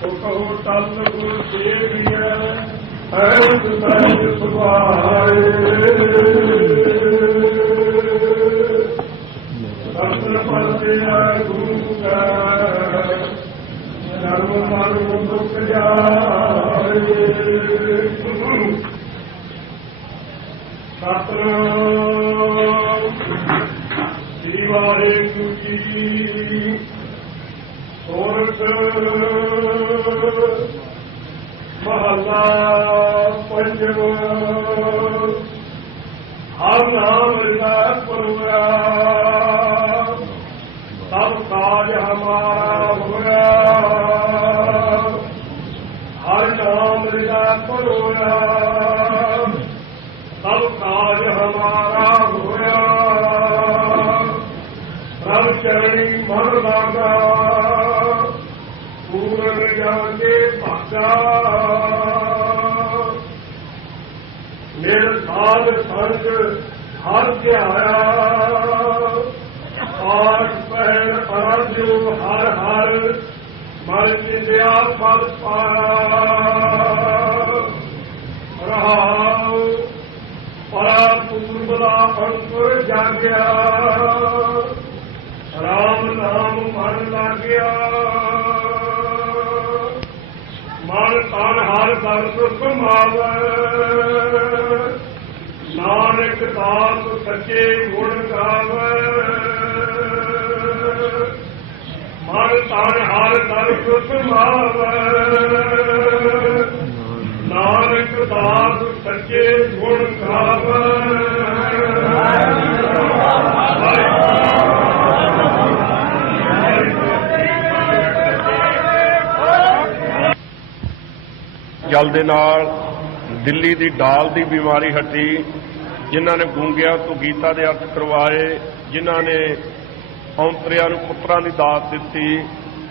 तो कहो तल गुर सेविया ऐस सहज सुभाए सत्र परसिया गुरु का धर्म मर्म दुख जाए सतनाम श्री वाहेगुरु जी। सोरठ महला पंचम हर नाम हृदय पुरया सब काज हमारा होया हर नाम हृदय पुरया सब काज हमारा होया सब चरणी मन लागा पूर्ण जाके भागा मेरे साध संग हर ध्याया आठ पैर अरजु हर हर मर विद्या फल पाया रहा परा पूर्वला अंकुर जाग्या राम नाम मन लाग्या मन तन हर दर सुख मावे नानक दास सच्चे गुण गावे मन तन हर दर सुख मावे नानक दास सच्चे गुण गावे। जल दे नाल दिल्ली दी डाल दी बीमारी हटी, जिन्हां ने गूंगिया तो गीता दे अर्थ करवाए, जिन्हां ने औंतरियां नूं पुत्रां दी दात दित्ती,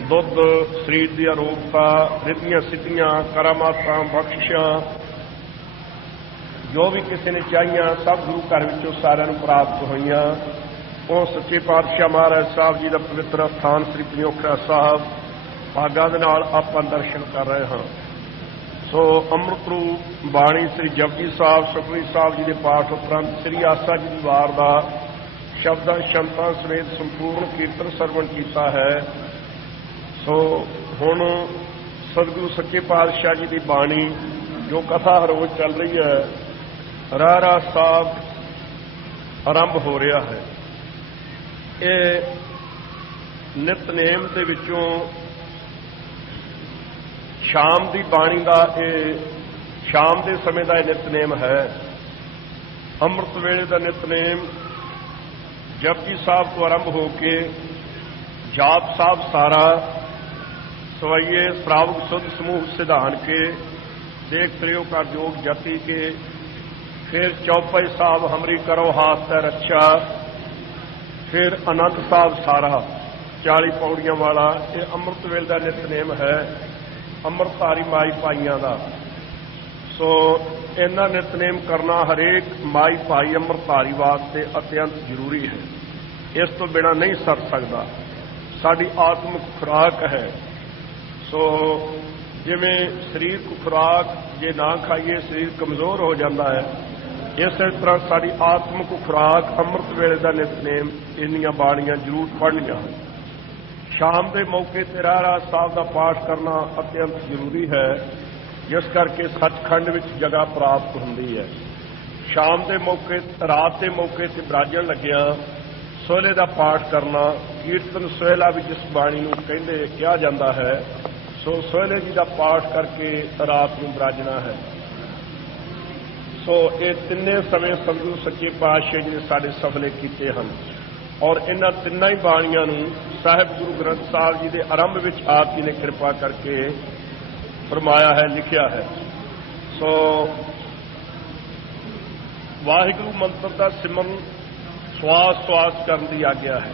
दुध शरीर दी अरोगता, रिद्धियां सिद्धियां, करामातां बख्शिशां जो भी किसी ने चाहिए सब गुरु घर विचों सारिआं नूं प्राप्त होईयां। ਉਹ सच्चे पातशाह महाराज साहब जी का पवित्र स्थान श्री पनियोखरा साहब भागां दे नाल आपां दर्शन कर रहे हैं। सो अमृत रूप बाणी श्री जपजी साहब सुखमनी साहब जी के पाठ उपरंत श्री आसा जी की वार का शब्दां शंतां समेत संपूर्ण कीर्तन सरवण किया है। सो हुण सतगुरु सच्चे पातशाह जी की बाणी जो कथा हर रोज चल रही है, रारा साहब आरंभ हो रहा है। ये नितनेम के विचों शाम की बाणी का शाम के समय का नितनेम है। अमृत वेले का नितनेम जपजी साहब तो आरंभ होके जाप साहब सारा सवैये श्रावक सुध समूह सिधान के देख त्रियो का जोग जति के, फिर चौपाई साहब हमरी करो हाथ तय रक्षा, फिर आनंद साहब सारा 40 पौड़ियां वाला ये अमृत वेले का नितनेम है अमृतधारी माई भाइयों का। सो इन्ना नितनेम करना हरेक माई भाई अमृतधारी वास्ते अत्यंत जरूरी है, इस तो बिना नहीं सर सकता। साडी आत्मिक खुराक है। सो जिमें शरीर को खुराक जे ना खाइए शरीर कमजोर हो जाता है, इस तरह साड़ी आत्मिक खुराक अमृत वेले का नितनेम इन्नियां बाणियां जरूर पढ़नियां। शाम के मौके ते रारा साहब का पाठ करना अत्यंत जरूरी है, जिस करके सचखंड विच जगह प्राप्त होंदी है। शाम के मौके रात के मौके ते बराजन लग्या सोहले का पाठ करना, कीर्तन सोहला भी जिस बाणी नूं कहंदे कहा जाता है। सो सोहले जी का पाठ करके रात नूं बराजना है। सो ये तिन्ने समय सतगुरु सच्चे पातशाह जी ने साडे सफले कीते हन और इन्हां तिन्नां ही बाणियां नूं साहिब गुरु ग्रंथ साहिब जी के आरंभ विच आप जी ने कृपा करके फरमाया है, लिखिया है। सो वाहिगुरु मंत्र का सिमरन श्वास श्वास करने की आग्या है।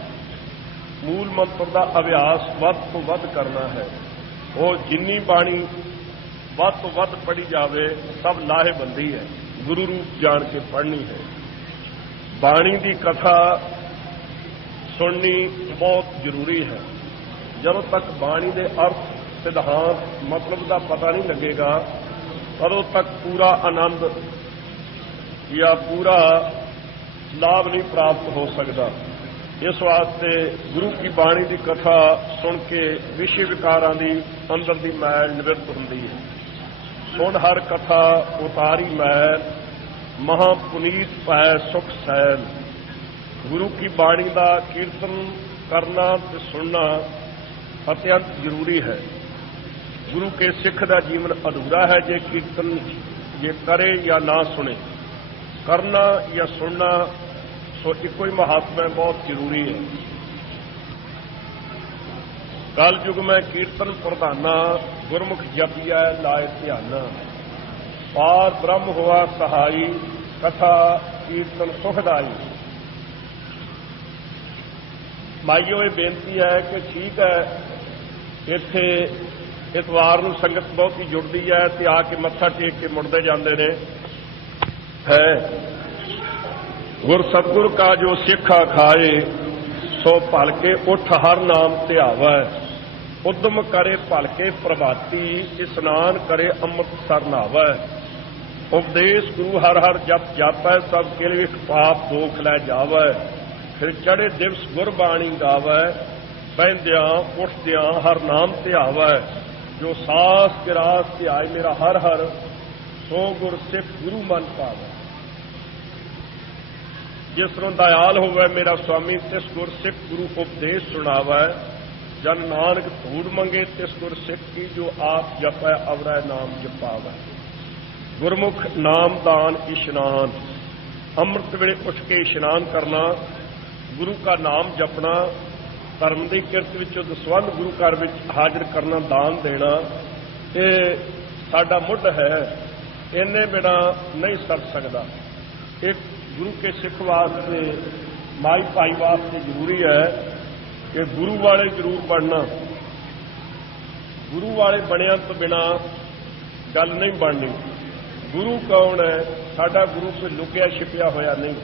मूल मंत्र का अभ्यास वध तो वध करना है। वो जिन्नी बाणी वध तो वध पढ़ी जाए सब लाहेबंदी है, गुरु रूप जान के पढ़नी है। बाणी की कथा सुननी बहुत जरूरी है। जब तक बाणी के अर्थ सिद्धांत मतलब का पता नहीं लगेगा, तदों तक पूरा आनंद या पूरा लाभ नहीं प्राप्त हो सकता। इस वास्ते गुरु की बाणी की कथा सुन के विषय विकारां दी अंदर दी मैल निवृत्त हुंदी है। सुन हर कथा उतारी मैल, महापुनीत पै सुख सैल। गुरु की बाणी का कीर्तन करना ते सुनना अत्यंत जरूरी है। गुरु के सिख का जीवन अधूरा है जे कीर्तन जे करे या ना सुने। करना या सुनना सो इको ही महात्मा है, बहुत जरूरी है। कल युग में कीर्तन प्रधाना, गुरमुख जपिया लाए ध्याना। पार ब्रह्म हुआ सहाई, कथा कीर्तन सुखदाई। माइयो ये बेनती है कि ठीक है इत्थे इतवार नूं संगत बहुत ही जुड़ती है ते आके मत्था टेक के मुड़ते जाते ने है। गुर सतगुर का जो सिखा खाए, सो भलके उठ हर नाम ध्यावै। उद्यम करे भलके प्रभाती, स्नान करे अमृत सर नहावै। उपदेश गुरु हर हर जप जापै, सब किलविख पाप दोख लै जावै। फिर चढ़े दिवस गुरबाणी गावै, बहदियां उठदियां हर नाम ध्यावै। जो सास गिरास ध्याय मेरा हर हर, सो गुर सिख गुरु मन पावै। जिसनों दयाल होवे मेरा स्वामी, तिस गुर सिख गुरु उपदेश सुनावै। जन नानक धूड़ मंगे, तिस गुर सिख की जो आप जपै अवरै नाम जपावै। गुरमुख नाम दान इशनान। अमृत वेले उठ के इशनान करना, गुरु का नाम जपना, धर्म की किरत विचों दसवंध गुरु घर विच हाजिर करना, दान देना, ये साडा मुੱਢ है। इन्ने बिना नहीं सर सकता। एक गुरु के सिख वास्ते, माई भाई वास्ते जरूरी है कि गुरु वाले जरूर बनना। गुरु वाले बनिया तो बिना गल नहीं बननी। गुरु कौन है? साडा गुरु कोई लुकिया छिपिया होया नहीं।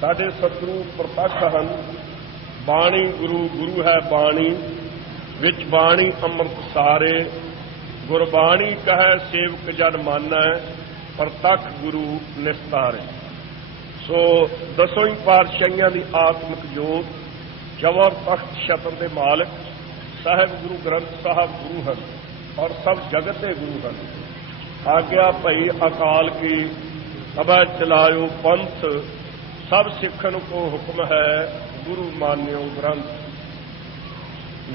साडे सतगुरु प्रतੱਖ ਹਨ। बाणी गुरु, गुरु है बाणी, विच बाणी अमृत सारे। गुरबाणी कहे सेवक जन मानै, प्रतੱਖ गुरु निस्तारे। सो दसों ही पातशाहियां दी आत्मिक जोत, जवर तख्त छतर दे मालिक साहिब गुरु ग्रंथ साहब गुरु हैं और सब जगत के गुरु हैं। आज्ञा भई अकाल की, अबै चलायो पंथ। सब सिखन को हुक्म है, गुरु मान्यो ग्रंथ।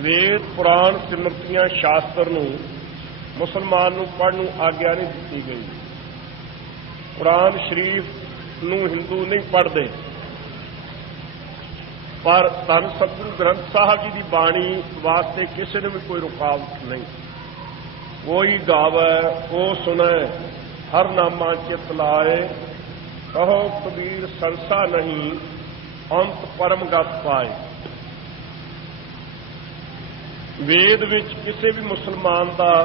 वेद पुराण सिमरतियां शास्त्र नूं मुसलमान नूं पढ़न नूं आग्या नहीं दी गई। कुरान शरीफ नूं हिंदू नहीं पढ़ते, पर धन सतगुरु ग्रंथ साहब जी की बाणी वास्ते किसी ने भी कोई रुकावट नहीं। कोई गावे वो सुने, हर नामा चित लाए। कहो कबीर संसा नहीं, अंत परम गत पाए। वेद विच किसी भी मुसलमान का,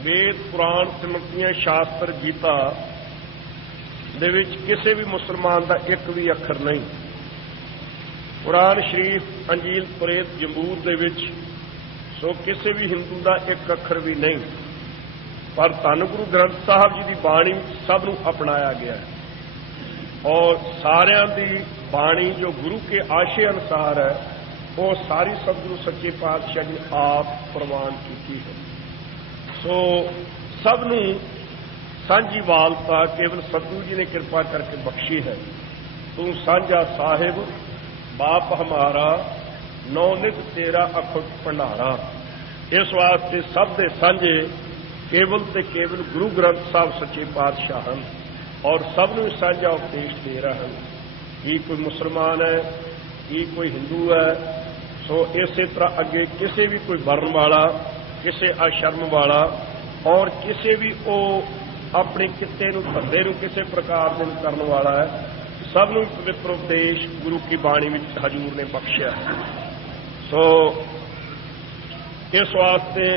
वेद पुराण सिमरतियां शास्त्र गीता दे विच किसी भी मुसलमान का एक भी अखर नहीं। कुरान शरीफ अंजील प्रेत जंबूर दे विच सो किसी भी हिंदू का एक अखर भी नहीं। पर धन गुरु ग्रंथ साहब जी की बाणी सब नूं अपनाया गया है और सारियां दी बाणी जो गुरु के आशे अनुसार है, वो सारी सतगुरु सच्चे पातशाह जी आप प्रवान की है। सो सब नूं सांझी वालता केवल सतगुरु जी ने कृपा करके बख्शी है। तू सांझा साहिब बाप हमारा, नौ नित तेरा अखुट भंडारा। इस वास्ते सब दे सांझे केवल ते केवल गुरु ग्रंथ साहब सच्चे पातशाह हैं और सब नूं सांझा उपदेश दे रहे हैं। की कोई मुसलमान है, की कोई हिंदू है। सो इस तरह अगे किसी भी कोई वर्ण वाला, किसी आशर्म वाला और किसी भी वो अपने किते नूं धंधे नूं किसी प्रकार दे करने वाला है, सब नूं पवित्र उपदेश गुरु की बाणी में हजूर ने बख्शिया है। सो इस वास्ते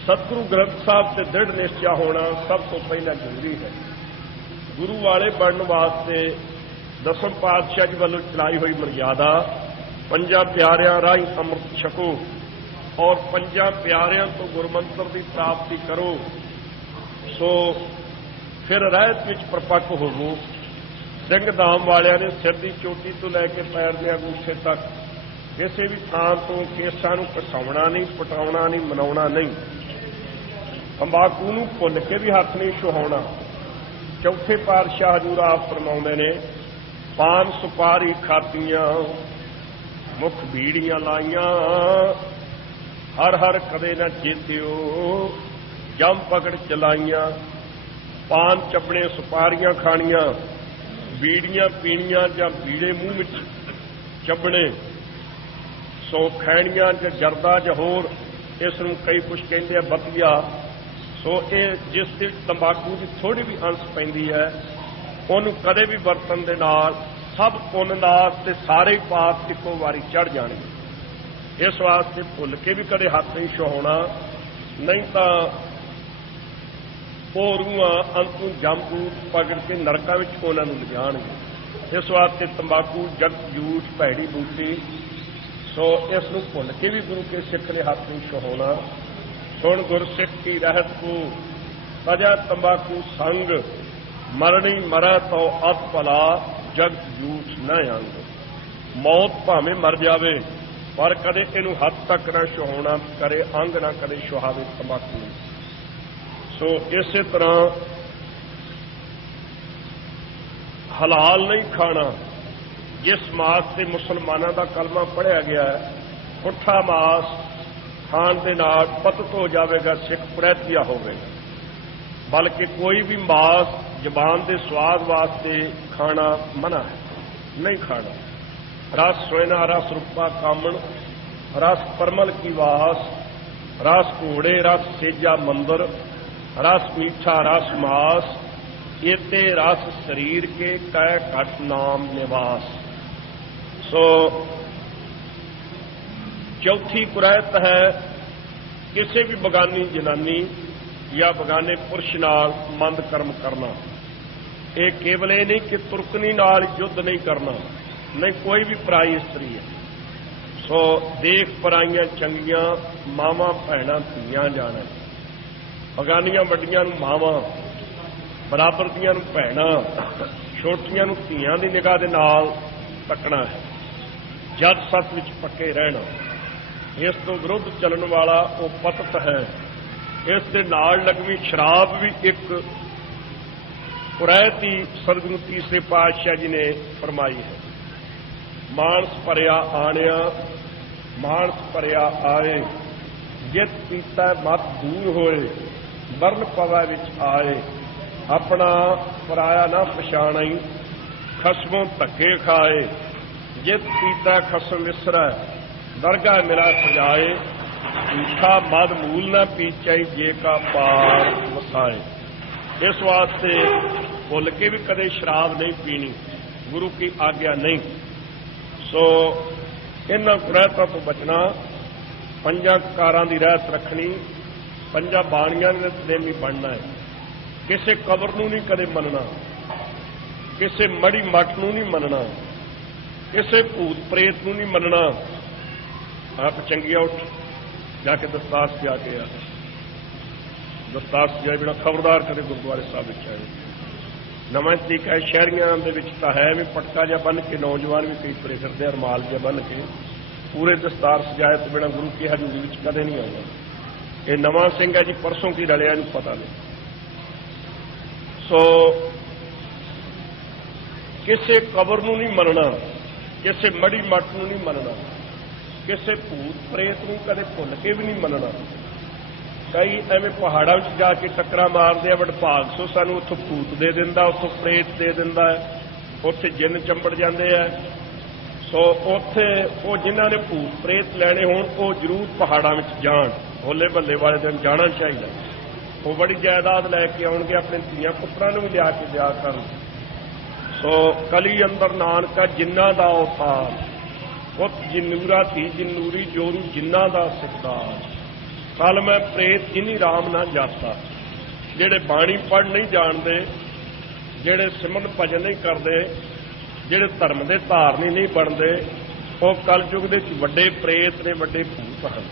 सतगुरु ग्रंथ साहब से दृढ़ निश्चय होना सब तो पहला जरूरी है। गुरु वाले बनने वास्ते दसम पातशाह जी वालों चलाई हुई मर्यादा, पंजा प्यारियां राही अमृत छको, और पंजां प्यारिਆਂ ਤੋਂ ਗੁਰਮੰਤਰ ਦੀ ਪ੍ਰਾਪਤੀ ਕਰੋ। ਸੋ ਫਿਰ ਰਹਿਤ ਵਿੱਚ ਪ੍ਰਪੱਕ ਹੋਵੋ। ਸਿੰਘ ਦਾਮ ਵਾਲਿਆਂ ਨੇ ਸਿਰ ਦੀ ਚੋਟੀ ਤੋਂ ਲੈ ਕੇ ਪੈਰ ਦੇ ਅੰਗੂਠੇ ਤੱਕ ਕਿਸੇ ਵੀ ਥਾਂ ਤੋਂ ਕੇਸਾਂ ਨੂੰ ਘਸਾਉਣਾ ਨਹੀਂ, ਪਟਾਉਣਾ ਨਹੀਂ, ਮਨਾਉਣਾ ਨਹੀਂ। ਤੰਬਾਕੂ ਨੂੰ ਭੁੱਲ ਕੇ ਵੀ ਹੱਥ ਨਹੀਂ ਛੁਹਾਉਣਾ। ਚੌਥੇ ਪਾਤਸ਼ਾਹ ਹਜ਼ੂਰ ਆਪ ਫਰਮਾਉਂਦੇ ਨੇ, ਪਾਨ ਸੁਪਾਰੀ ਖਾਤੀਆਂ, ਮੁੱਖ ਬੀੜੀਆਂ ਲਾਈਆਂ, ਹਰ ਹਰ ਕਦੇ ਨਾ ਚੇਤਿਓ, ਜੰਮ ਪਕੜ ਚਲਾਈਆਂ। ਪਾਨ ਚੱਬਣੇ, ਸੁਪਾਰੀਆਂ ਖਾਣੀਆਂ, ਬੀੜੀਆਂ ਪੀਣੀਆਂ ਜਾਂ ਬੀੜੇ ਮੂੰਹ ਵਿੱਚ ਚੱਬਣੇ, ਸੋ ਖੈਣੀਆਂ ਜਾਂ ਜਰਦਾ ਜਾਂ ਹੋਰ, ਇਸ ਨੂੰ ਕਈ ਕੁਛ ਕਹਿੰਦੇ ਆ ਬਤੀਆ। ਸੋ ਇਹ ਜਿਸ ਦੇ ਤੰਬਾਕੂ ਦੀ ਥੋੜੀ ਵੀ ਅੰਸ਼ ਪੈਂਦੀ ਹੈ, ਉਹਨੂੰ ਕਦੇ ਵੀ ਵਰਤਣ ਦੇ ਨਾਲ ਸਭ ਪੁੰਨ ਨਾਸ ਤੇ ਸਾਰੇ ਪਾਪ ਇੱਕੋ ਵਾਰੀ ਚੜ ਜਾਣਗੇ। ਇਸ ਵਾਸਤੇ ਭੁੱਲ ਕੇ ਵੀ ਕਦੇ ਹੱਥ ਨਹੀਂ ਛੁਹਾਉਣਾ, ਨਹੀਂ ਤਾਂ ਉਹ ਰੂਹਾਂ ਅੰਤ ਨੂੰ ਜੰਮ ਪਕੜ ਕੇ ਨਰਕਾਂ ਵਿੱਚ ਉਹਨਾਂ ਨੂੰ ਲਿਜਾਣਗੇ। ਇਸ ਵਾਸਤੇ ਤੰਬਾਕੂ ਜਗ ਝੂਠ ਭੈੜੀ ਬੂਟੀ। ਸੋ ਇਸ ਨੂੰ ਭੁੱਲ ਕੇ ਵੀ ਗੁਰੂ ਕੇ ਸਿੱਖ ਨੇ ਹੱਥ ਨਹੀਂ ਛੁਹਾਉਣਾ। ਸੁਣ ਗੁਰਸਿੱਖ ਕੀ ਰਹਿਤ ਕੋ ਤਜਾ ਤੰਬਾਕੂ ਸੰਗ, ਮਰਣੀ ਮਰੈ ਤੋ ਅਤ ਭਲਾ, ਜਗ ਝੂਠ ਨਾ ਅੰਗ। ਮੌਤ ਭਾਵੇਂ ਮਰ ਜਾਵੇ ਪਰ ਕਦੇ ਇਹਨੂੰ ਹੱਥ ਤੱਕ ਨਾ ਛੁਹਾਉਣਾ ਕਰੇ, ਅੰਗ ਨਾ ਕਦੇ ਛੁਹਾਵੇ ਤੰਬਾਕੂ। ਸੋ ਇਸੇ ਤਰ੍ਹਾਂ ਹਲਾਲ ਨਹੀਂ ਖਾਣਾ। ਜਿਸ ਮਾਸ ਤੇ ਮੁਸਲਮਾਨਾਂ ਦਾ ਕਲਮਾ ਪੜ੍ਹਿਆ ਗਿਆ ਹੈ, ਪੁੱਠਾ ਮਾਸ ਖਾਣ ਦੇ ਨਾਲ ਪਤਤ ਹੋ ਜਾਵੇਗਾ, ਸਿੱਖ ਪ੍ਰੈਤੀਆ ਹੋਵੇਗਾ। ਬਲਕਿ ਕੋਈ ਵੀ ਮਾਸ ਜ਼ਬਾਨ ਦੇ ਸਵਾਦ ਵਾਸਤੇ ਖਾਣਾ ਮਨਾ ਹੈ, ਨਹੀਂ ਖਾਣਾ। ਰਸ ਸੋਇਨਾ ਰਸ ਰੂਪਾ ਕਾਮਣ, ਰਸ ਪਰਮਲ ਕੀ ਵਾਸ, ਰਸ ਘੋੜੇ ਰਸ ਸੇਜਾ ਮੰਦਰ, ਰਸ ਮੀਠਾ ਰਸ ਮਾਸ, ਇਹਤੇ ਰਸ ਸਰੀਰ ਕੇ ਕਹਿ ਘਟ ਨਾਮ ਨਿਵਾਸ। ਸੋ ਚੌਥੀ ਕੁਰੈਤ ਹੈ ਕਿਸੇ ਵੀ ਬਗਾਨੀ ਜਨਾਨੀ ਜਾਂ ਬਗਾਨੇ ਪੁਰਸ਼ ਨਾਲ ਮੰਦ ਕਰਮ ਕਰਨਾ। ਇਹ ਕੇਵਲ ਇਹ ਨਹੀਂ ਕਿ ਤੁਰਕਨੀ ਨਾਲ ਯੁੱਧ ਨਹੀਂ ਕਰਨਾ, ਨਹੀਂ ਕੋਈ ਵੀ ਪਰਾਈ ਇਸਤਰੀ ਹੈ। ਸੋ ਦੇਖ ਪਰਾਈਆਂ ਚੰਗੀਆਂ, ਮਾਵਾਂ ਭੈਣਾਂ ਧੀਆਂ ਜਾਣਾ। ਬਗਾਨੀਆਂ ਵੱਡੀਆਂ ਨੂੰ ਮਾਵਾਂ, ਬਰਾਬਰ ਦੀਆਂ ਨੂੰ ਭੈਣਾਂ, ਛੋਟੀਆਂ ਨੂੰ ਧੀਆਂ ਦੀ ਨਿਗਾਹ ਦੇ ਨਾਲ ਤੱਕਣਾ ਹੈ। ਜਦ ਸੱਤ ਵਿੱਚ ਪੱਕੇ ਰਹਿਣਾ। ਇਸ ਤੋਂ ਵਿਰੁੱਧ ਚੱਲਣ ਵਾਲਾ ਉਹ ਪਤਤ ਹੈ। ਇਸ ਦੇ ਨਾਲ ਲੱਗਵੀਂ ਸ਼ਰਾਬ ਵੀ ਇੱਕ ਕੁਰੈਤ ਹੀ ਸਤਿਗੁਰੂ ਤੀਸਰੇ ਪਾਤਸ਼ਾਹ ਜੀ ਨੇ ਫਰਮਾਈ ਹੈ। ਮਾਨਸ ਭਰਿਆ ਆਣਿਆ, ਮਾਨਸ ਭਰਿਆ ਆਏ, ਜਿਤ ਪੀਤਾ ਮਤ ਦੂਰ ਹੋਏ, ਵਰਨ ਪਵਾ ਵਿੱਚ ਆਏ। ਆਪਣਾ ਪਰਾਇਆ ਨਾ ਪਛਾਣਈ, ਖਸਮੋਂ ਧੱਕੇ ਖਾਏ, ਜਿਤ ਪੀਤਾ ਖਸਮ ਵਿਸਰੈ, ਦਰਗਾਹ ਮਿਲਾ ਸਜਾਏ। ਝੂਠਾ ਮਦ ਮੂਲ ਨਾ ਪੀਚਾਈ, ਜੇ ਕਾ ਪਾਰ ਵਸਾਏ। ਇਸ ਵਾਸਤੇ ਭੁੱਲ ਕੇ ਵੀ ਕਦੇ ਸ਼ਰਾਬ ਨਹੀਂ ਪੀਣੀ, ਗੁਰੂ ਕੀ ਆਗਿਆ ਨਹੀਂ। ਸੋ ਇਹਨਾਂ ਕੁਰੈਤਾਂ ਤੋਂ ਬਚਣਾ, ਪੰਜਾਂ ਕਾਰਾਂ ਦੀ ਰਹਿਤ ਰੱਖਣੀ, ਪੰਜਾਂ ਬਾਣੀਆਂ ਦੇ ਨਿਤਨੇਮੀ ਬਣਨਾ ਹੈ। ਕਿਸੇ ਕਬਰ ਨੂੰ ਨਹੀਂ ਕਦੇ ਮੰਨਣਾ, ਕਿਸੇ ਮੜੀ ਮੱਠ ਨੂੰ ਨਹੀਂ ਮੰਨਣਾ, ਕਿਸੇ ਭੂਤ ਪ੍ਰੇਤ ਨੂੰ ਨਹੀਂ ਮੰਨਣਾ। ਆਪ ਚੰਗੀਆਂ ਉੱਠ ਜਾ ਕੇ ਦਸਤਾਰ ਸਜਾ ਕੇ ਆ, ਦਸਤਾਰ ਸਜਾਏ ਬਿਨਾਂ ਖਬਰਦਾਰ ਕਦੇ ਗੁਰਦੁਆਰੇ ਸਾਹਿਬ ਵਿੱਚ ਆਏ। ਨਵਾਂ ਤਰੀਕਾ ਸ਼ਹਿਰੀਆਂ ਦੇ ਵਿੱਚ ਤਾਂ ਹੈ ਵੀ ਪਟਕਾ ਜਿਹਾ ਬੰਨ੍ਹ ਕੇ ਨੌਜਵਾਨ ਵੀ ਕਈ ਤੁਰੇ ਫਿਰਦੇ ਆ, ਰੁਮਾਲ ਜਿਹਾ ਬੰਨ੍ਹ ਕੇ। ਪੂਰੇ ਦਸਤਾਰ ਸਜਾਏ ਤੋਂ ਬਿਨਾਂ ਗੁਰੂ ਕੀ ਹਜ਼ੂਰੀ ਵਿੱਚ ਕਦੇ ਨਹੀਂ ਆਉਂਦਾ। ਇਹ ਨਵਾਂ ਸਿੰਘ ਹੈ ਜੀ, ਪਰਸੋਂ ਕੀ ਰਲਿਆ ਇਹਨੂੰ ਪਤਾ ਨਹੀਂ। ਸੋ ਕਿਸੇ ਕਬਰ ਨੂੰ ਨਹੀਂ ਮੰਨਣਾ, ਕਿਸੇ ਮੜੀ ਮੱਟ ਨੂੰ ਨਹੀਂ ਮੰਨਣਾ, ਕਿਸੇ ਭੂਤ ਪ੍ਰੇਤ ਨੂੰ ਕਦੇ ਭੁੱਲ ਕੇ ਵੀ ਨਹੀਂ ਮੰਨਣਾ। ਕਈ ਐਵੇਂ ਪਹਾੜਾਂ ਵਿੱਚ ਜਾ ਕੇ ਟੱਕਰਾਂ ਮਾਰਦੇ ਆ, ਵਡਭਾਗ ਸੋ ਸਾਨੂੰ ਉੱਥੋਂ ਭੂਤ ਦੇ ਦਿੰਦਾ, ਉੱਥੋਂ ਪ੍ਰੇਤ ਦੇ ਦਿੰਦਾ ਹੈ, ਉੱਥੇ ਜਿੰਨ ਚੰਬੜ ਜਾਂਦੇ ਆ। ਸੋ ਉੱਥੇ ਉਹ ਜਿਨ੍ਹਾਂ ਨੇ ਭੂਤ ਪ੍ਰੇਤ ਲੈਣੇ ਹੋਣ ਉਹ ਜ਼ਰੂਰ ਪਹਾੜਾਂ ਵਿੱਚ ਜਾਣ। ਹੋਲੇ ਮਹੱਲੇ ਵਾਲੇ ਦਿਨ ਜਾਣਾ ਚਾਹੀਦਾ। ਉਹ ਬੜੀ ਜਾਇਦਾਦ ਲੈ ਕੇ ਆਉਣਗੇ, ਆਪਣੇ ਧੀਆਂ ਪੁੱਤਰਾਂ ਨੂੰ ਵੀ ਲਿਆ ਕੇ ਵਿਆਹ ਕਰਨ। ਸੋ ਕਲੀ ਅੰਦਰ ਨਾਨਕਾ ਜਿੰਨਾ ਦਾ ਅਵਤਾਰ, ਪੁੱਤ ਜਿਨੂਰਾ ਧੀ ਜਿਨੂਰੀ, ਜੋਰੂ ਜਿੰਨਾ ਦਾ ਸਿਕਦਾਰ। ਕੱਲ ਮੈਂ ਪ੍ਰੇਤ ਜਿਨੀ ਰਾਮ ਨਾ ਜਾਤਾ। ਜਿਹੜੇ ਬਾਣੀ ਪੜ੍ਹ ਨਹੀਂ ਜਾਣਦੇ, ਜਿਹੜੇ ਸਿਮਰਨ ਭਜਨ ਨਹੀਂ ਕਰਦੇ, ਜਿਹੜੇ ਧਰਮ ਦੇ ਧਾਰਨੀ ਨਹੀਂ ਬਣਦੇ, ਉਹ ਕਲਯੁਗ ਦੇ ਵਿੱਚ ਵੱਡੇ ਪ੍ਰੇਤ ਨੇ, ਵੱਡੇ ਭੂਤ ਹਨ।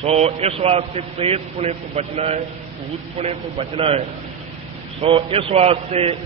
ਸੋ ਇਸ ਵਾਸਤੇ ਪ੍ਰੇਤ ਪੁਣੇ ਤੋਂ ਬਚਣਾ ਹੈ, ਭੂਤ ਪੁਣੇ ਤੋਂ ਬਚਣਾ ਹੈ। ਸੋ ਇਸ ਵਾਸਤੇ